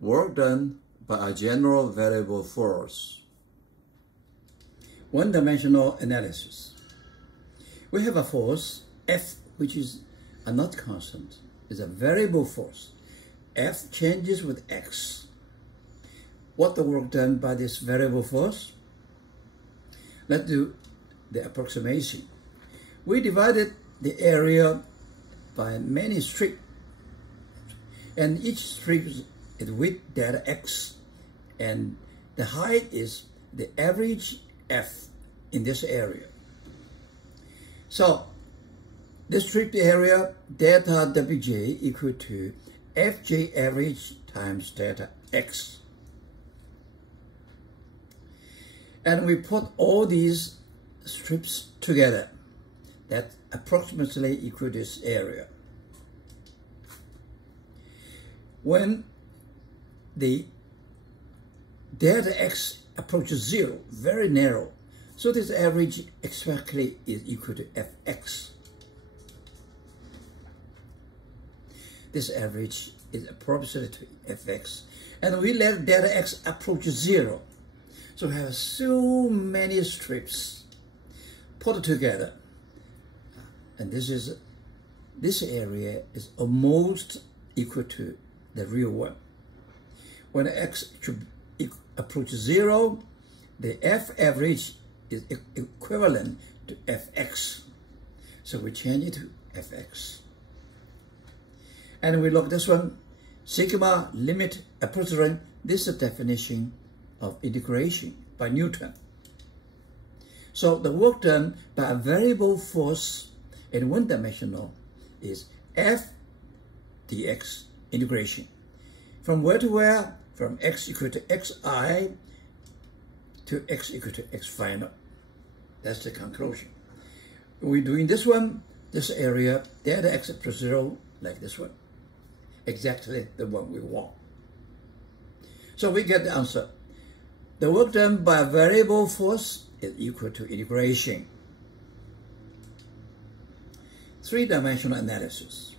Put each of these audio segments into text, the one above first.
work done by a general variable force. One-dimensional analysis. We have a force, F, which is a not constant, is a variable force. F changes with X. What the work done by this variable force? Let's do the approximation. We divided the area by many strips, and each strip is with delta X, and the height is the average F in this area. So this strip area delta Wj equal to Fj average times delta X. And we put all these strips together. That approximately equal this area. When the delta X approaches 0, very narrow, so this average exactly is equal to Fx. This average is approximately Fx. And we let delta X approach 0. So we have so many strips put together. And this area is almost equal to the real one. When X approaches 0, the F average is equivalent to Fx. So we change it to Fx. And we look at this one, sigma limit epsilon. This is the definition of integration by Newton. So the work done by a variable force in one-dimensional is F dx integration. From where to where? From x equal to xi to x equal to x final. That's the conclusion. We're doing this one, this area, delta x plus 0, like this one. Exactly the one we want. So we get the answer. The work done by a variable force is equal to integration. Three-dimensional analysis.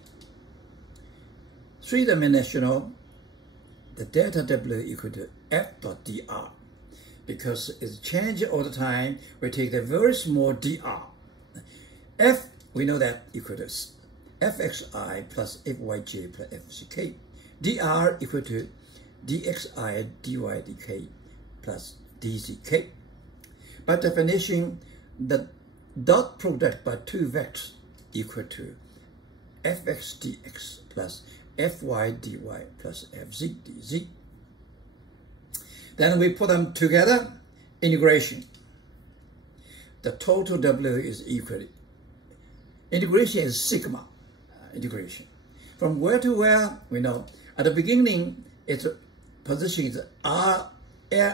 Three-dimensional, the delta W equal to F dot dr. Because it's changing all the time, we take the very small dr. F, we know that equal to fxi plus fyj plus fck. Dr equal to dxi dy dk plus dzk. By definition, the dot product by two vectors equal to fx dx plus fy dy plus fz dz. Then we put them together, integration. The total W is equal. Integration is sigma integration. From where to where, we know at the beginning, its position is Ri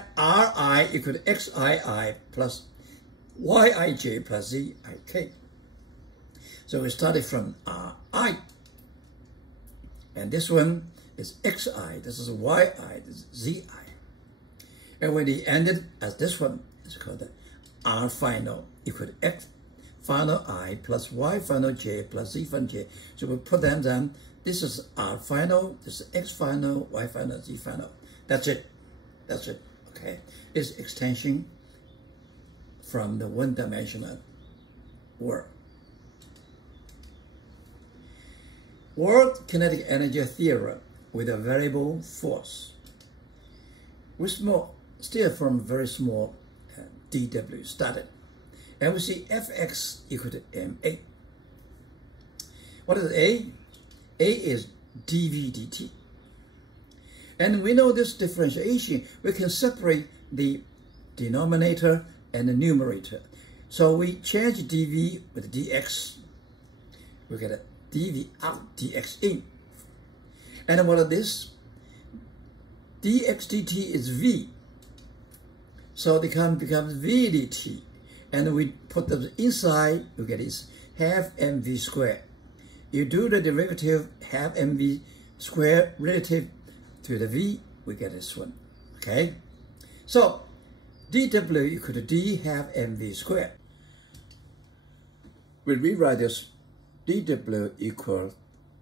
equal to xii plus yij plus zik. So we started from Ri. And this one is xi, this is yi, this is zi. And when it ended as this one, it's called the R final equal to x final I plus y final j plus z final j. So we put them down. This is R final, this is x final, y final, z final. That's it. That's it. Okay. It's extension from the one-dimensional world. World kinetic energy theorem with a variable force. We still from very small dw started. And we see Fx equal to ma. What is A? A is dv dt. And we know this differentiation, we can separate the denominator and the numerator. So we change dv with dx. We get a dv out, dx in. And what is this? dx dt is v. So it becomes v dt. And we put them inside, you get this half mv squared. You do the derivative half mv squared relative to the v, we get this one. Okay? So dw equal to d half mv squared. We rewrite this dw equal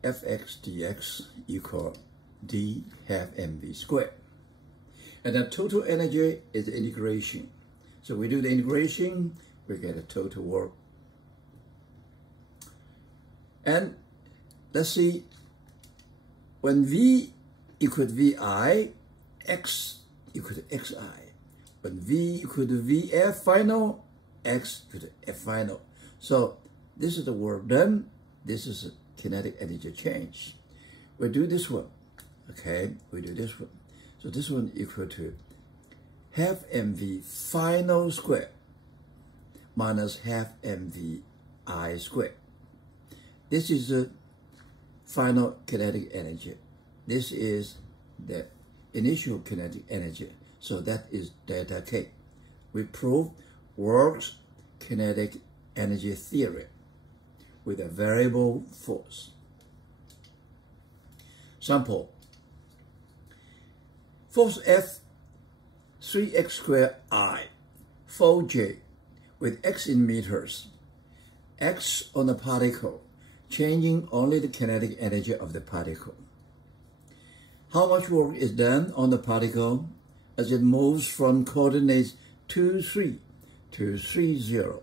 fx dx equal d half mv squared. And the total energy is the integration. So we do the integration, we get a total work. And let's see, when V equal to VI, X equal to XI. When V equal to VF final, X equal to F final. So this is the work done. This is a kinetic energy change. We do this one, okay? We do this one. So this one equal to half mv final squared minus half mv I squared. This is the final kinetic energy. This is the initial kinetic energy. So that is delta K. We prove works kinetic energy theory with a variable force. Sample. Force F, 3x squared I, 4j, with x in meters. X on the particle, changing only the kinetic energy of the particle. How much work is done on the particle as it moves from coordinates 2, 3 to 3, 0?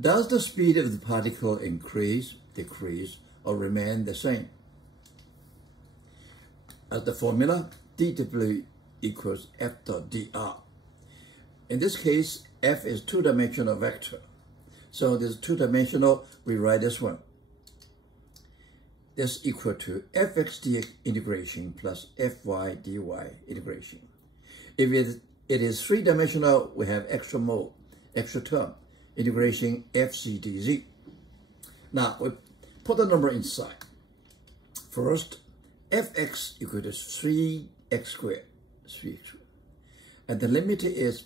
Does the speed of the particle increase, decrease, or remain the same? As the formula, dw equals f dot dr. In this case, f is two-dimensional vector. So this two-dimensional, we write this one. This equal to fx dx integration plus fy dy integration. If it is three-dimensional, we have extra mode, extra term, integration fc dz. Now, we put the number inside. First, fx equal to 3x squared, 3x squared. And the limit is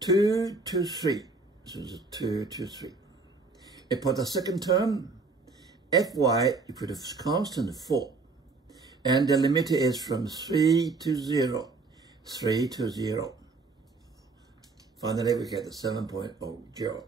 2 to 3. So it's 2 to 3. And for the second term, fy equal to constant 4. And the limit is from 3 to 0. 3 to 0. Finally, we get 7.0.